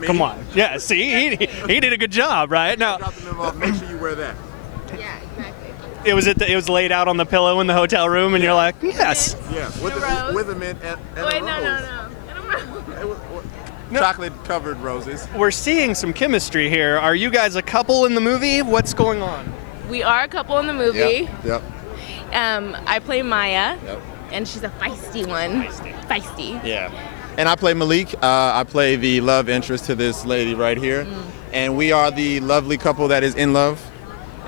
too. Come on. Yeah, see, he did a good job, right? Now, Drop the memo off. Make sure you wear that. Yeah, exactly. it was laid out on the pillow in the hotel room, and you're like, yes. Yeah, with a mint and Wait, a no. rose. It was- Chocolate covered roses. We're seeing some chemistry here. Are you guys a couple in the movie? What's going on? We are a couple in the movie. Yep. I play Maya, Yep. and she's a feisty one. Feisty. Yeah. And I play Malik. I play the love interest to this lady right here. And we are the lovely couple that is in love.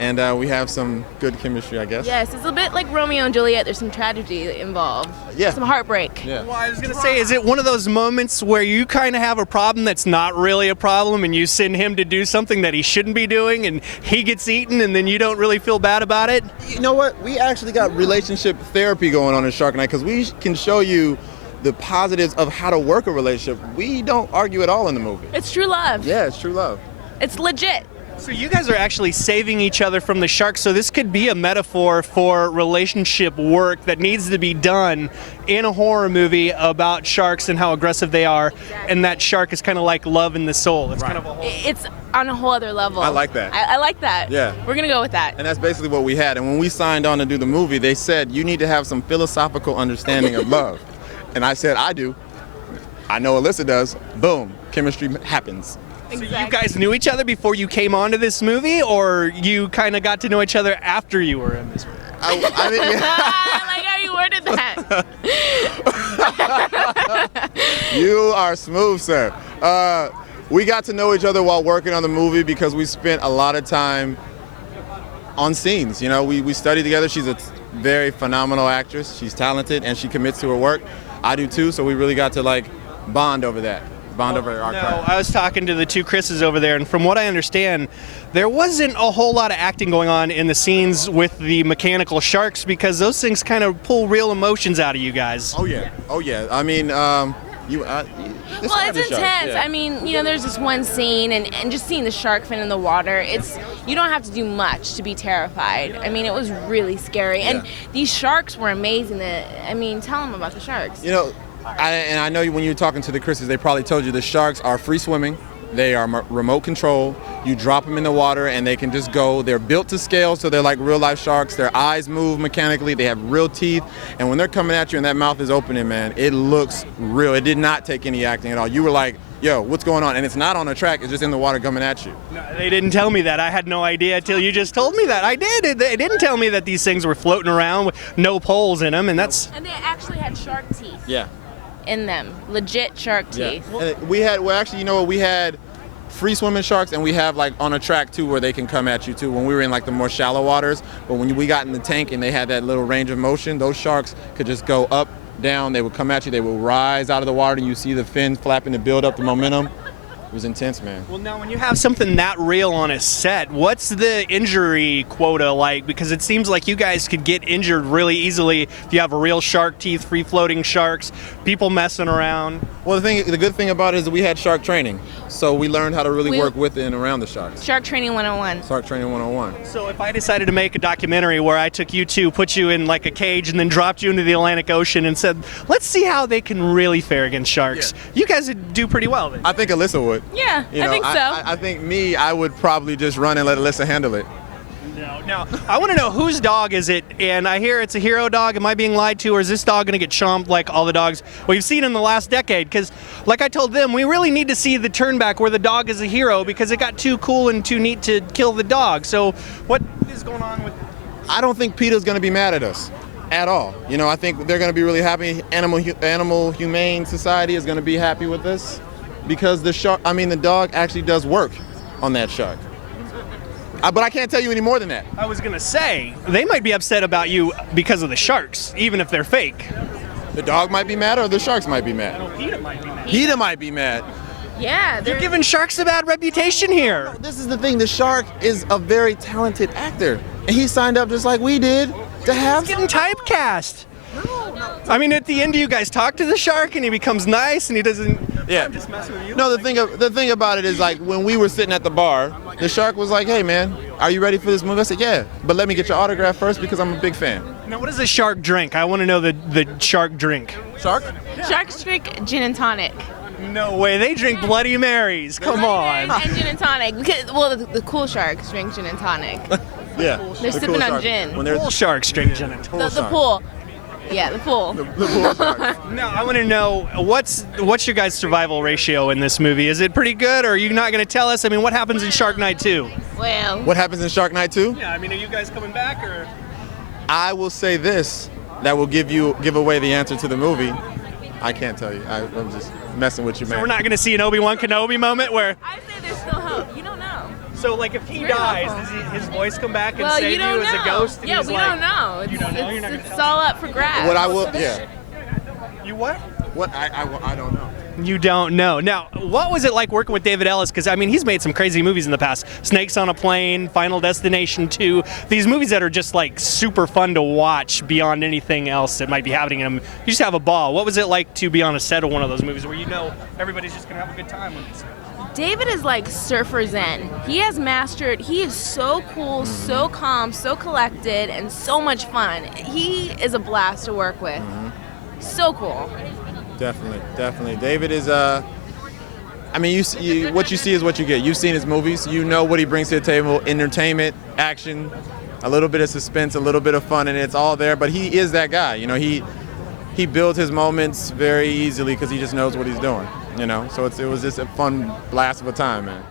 And we have some good chemistry, I guess. Yes, it's a bit like Romeo and Juliet. There's some tragedy involved. Yeah. Some heartbreak. Yeah. Well, I was going to say, is it one of those moments where you kind of have a problem that's not really a problem and you send him to do something that he shouldn't be doing and he gets eaten and then you don't really feel bad about it? You know what? We actually got relationship therapy going on in Shark Night because we can show you the positives of how to work a relationship. We don't argue at all in the movie. It's true love. Yeah, it's true love. It's legit. So you guys are actually saving each other from the sharks. So this could be a metaphor for relationship work that needs to be done in a horror movie about sharks and how aggressive they are. And that shark is kind of like love in the soul. It's kind of a whole... It's on a whole other level. I like that. I like that. Yeah. We're going to go with that. And that's basically what we had. And when we signed on to do the movie, they said, you need to have some philosophical understanding of love. And I said, I do. I know Alyssa does. Boom. Chemistry happens. So you guys knew each other before you came onto this movie, or you kind of got to know each other after you were in this movie? I mean, yeah. I like how you worded that. You are smooth, sir. We got to know each other while working on the movie because we spent a lot of time on scenes. You know, we studied together. She's a very phenomenal actress. She's talented and she commits to her work. I do too, so we really got to like bond over that. Over our craft. I was talking to the two Chris's over there, and from what I understand, there wasn't a whole lot of acting going on in the scenes with the mechanical sharks because those things kind of pull real emotions out of you guys. Oh yeah. I mean, Well, it's intense. Yeah. I mean, you know, there's this one scene, and just seeing the shark fin in the water, you don't have to do much to be terrified. I mean, it was really scary. And these sharks were amazing. Tell them about the sharks. You know, I know when you're talking to the Chris's, they probably told you the sharks are free swimming. They are remote control. You drop them in the water and they can just go. They're built to scale, so they're like real life sharks. Their eyes move mechanically. They have real teeth. And when they're coming at you and that mouth is opening, man, it looks real. It did not take any acting at all. You were like, yo, what's going on? And it's not on a track. It's just in the water coming at you. No, they didn't tell me that. I had no idea until you just told me that. I did. They didn't tell me that these things were floating around with no poles in them, and that's... And they actually had shark teeth. Yeah. In them. Legit shark teeth. And we had, we had free swimming sharks, and we have like on a track too where they can come at you too when we were in like the more shallow waters. But when we got in the tank and they had that little range of motion, those sharks could just go up, down, they would come at you, they would rise out of the water, and you see the fins flapping to build up the momentum. It was intense, man. Well, now when you have something that real on a set, what's the injury quota like? Because it seems like you guys could get injured really easily if you have a real shark teeth, free-floating sharks, people messing around. Well, the good thing about it is that we had shark training, so we learned how to really work with and around the sharks. Shark Training 101. Shark Training 101. So if I decided to make a documentary where I took you two, put you in like a cage, and then dropped you into the Atlantic Ocean and said, let's see how they can really fare against sharks, you guys would do pretty well then. I think Alyssa would. Yeah, I think so. I think I would probably just run and let Alyssa handle it. No. Now, I want to know whose dog is it, and I hear it's a hero dog. Am I being lied to, or is this dog going to get chomped like all the dogs we've seen in the last decade? Because, like I told them, we really need to see the turn back where the dog is a hero because it got too cool and too neat to kill the dog. So what is going on with... I don't think PETA's going to be mad at us at all. You know, I think they're going to be really happy. Animal Humane Society is going to be happy with this because the dog actually does work on that shark. But I can't tell you any more than that. I was going to say, they might be upset about you because of the sharks, even if they're fake. The dog might be mad or the sharks might be mad. PETA might be mad. PETA might be mad. Yeah. You're giving sharks a bad reputation here. This is the thing. The shark is a very talented actor. And he signed up just like we did to have... He's getting typecast. No. I mean, at the end, you guys talk to the shark and he becomes nice and he doesn't... Yeah. Just mess with you. No, the thing about it is, like, when we were sitting at the bar, the shark was like, hey, man, are you ready for this movie? I said, yeah, but let me get your autograph first because I'm a big fan. Now, what does a shark drink? I want to know the shark drink. Shark? Sharks drink gin and tonic. No way. They drink Bloody Marys. Come on. And gin and tonic. Because, well, the cool sharks drink gin and tonic. Yeah. They're the sipping on sharks. gin. When they're Pool sharks drink gin and tonic. The sharks. pool. Yeah, the pool. The pool sharks. No, I want to know what's your guys' survival ratio in this movie? Is it pretty good, or are you not going to tell us? I mean, what happens in Shark Night 2? Well, What happens in Shark Night 2? Yeah, I mean, are you guys coming back, or? I will say this, that will give away the answer to the movie. I can't tell you. I'm just messing with you, man. So we're not going to see an Obi-Wan Kenobi moment where, I say there's still hope. You don't know. so like if he Very dies, hopeful. does his voice come back and Well, save you you don't as know. a ghost? And Yeah, he's we like, don't know. You don't know? You're not gonna It's tell all up for grabs. What I will, yeah. You what? What I don't know. You don't know. Now, what was it like working with David Ellis? Because, I mean, he's made some crazy movies in the past. Snakes on a Plane, Final Destination 2. These movies that are just, like, super fun to watch beyond anything else that might be happening in them. You just have a ball. What was it like to be on a set of one of those movies where you know everybody's just going to have a good time when it's... David is like surfer zen. He is so cool, so calm, so collected, and so much fun. He is a blast to work with. So cool. Definitely. David is I mean, what you see is what you get. You've seen his movies. You know what he brings to the table: entertainment, action, a little bit of suspense, a little bit of fun, and it's all there. But he is that guy. You know, he builds his moments very easily because he just knows what he's doing. You know, so it was just a fun blast of a time, man.